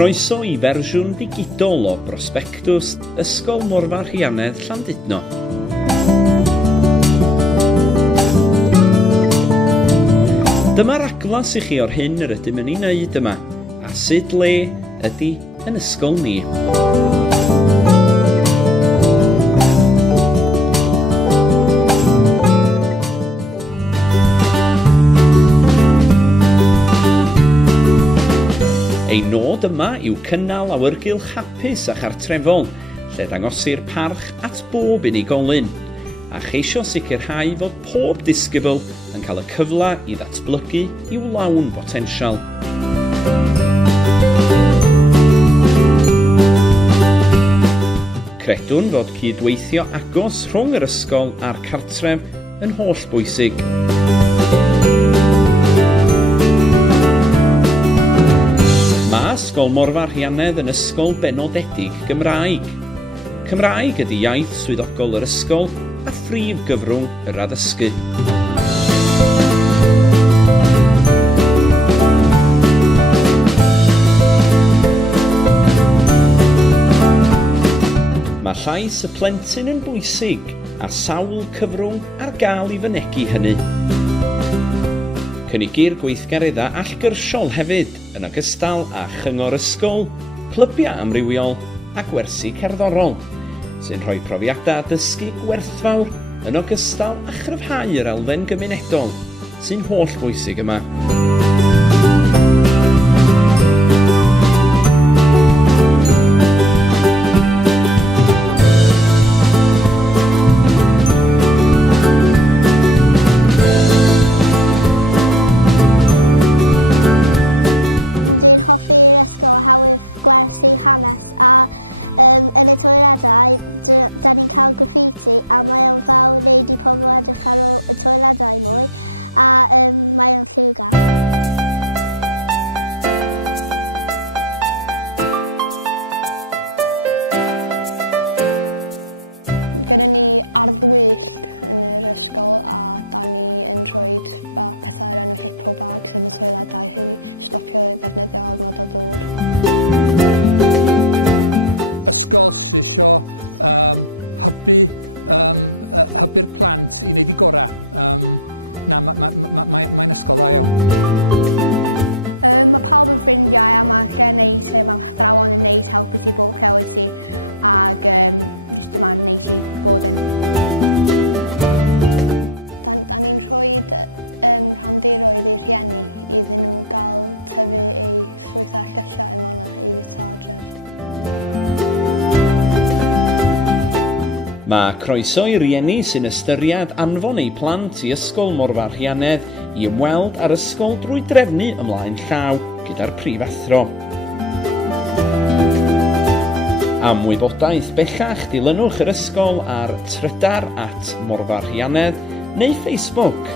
Croeso I fersiwn digidol o prosbectws Ysgol Morfa Rhianedd Llandudno. Dyma'r aglas I chi o'r hyn yr ydym yn ei wneud yma, a sut le ydy yn ysgol ni. Ei nod yma yw cynnal awyrgylch hapus a chartrefol, lle dangosir parch at bob unigolyn, a cheisio sicrhau fod pob disgybl yn cael y cyfle I ddatblygu i'w lawn botensial. Credwn fod cydweithio agos rhwng yr ysgol a'r cartref yn hollbwysig. Mae Ysgol Morfa Rhianedd yn ysgol benodedig Gymraeg. Cymraeg ydy iaith swyddogol yr ysgol a phrif gyfrwng yr addysgu. Mae llais y plentyn yn bwysig a sawl cyfrwng ar gael I fynegi hynny. Cynigir gweithgareddau allgyrsiol hefyd yn ogystal â chyngor ysgol, clybiau amrywiol a gwersi cerddorol, sy'n rhoi profiadau dysgu gwerthfawr yn ogystal â chryfhau yr elfen gymunedol sy'n hollbwysig yma. Mae croeso I rieni sy'n ystyried anfon eu plant I Ysgol Morfa Rhianedd I ymweld â'r ysgol drwy drefnu ymlaen llaw gyda'r prifathro. Am wybodaeth bellach dilynwch yr ysgol ar @morfarhianedd neu Facebook.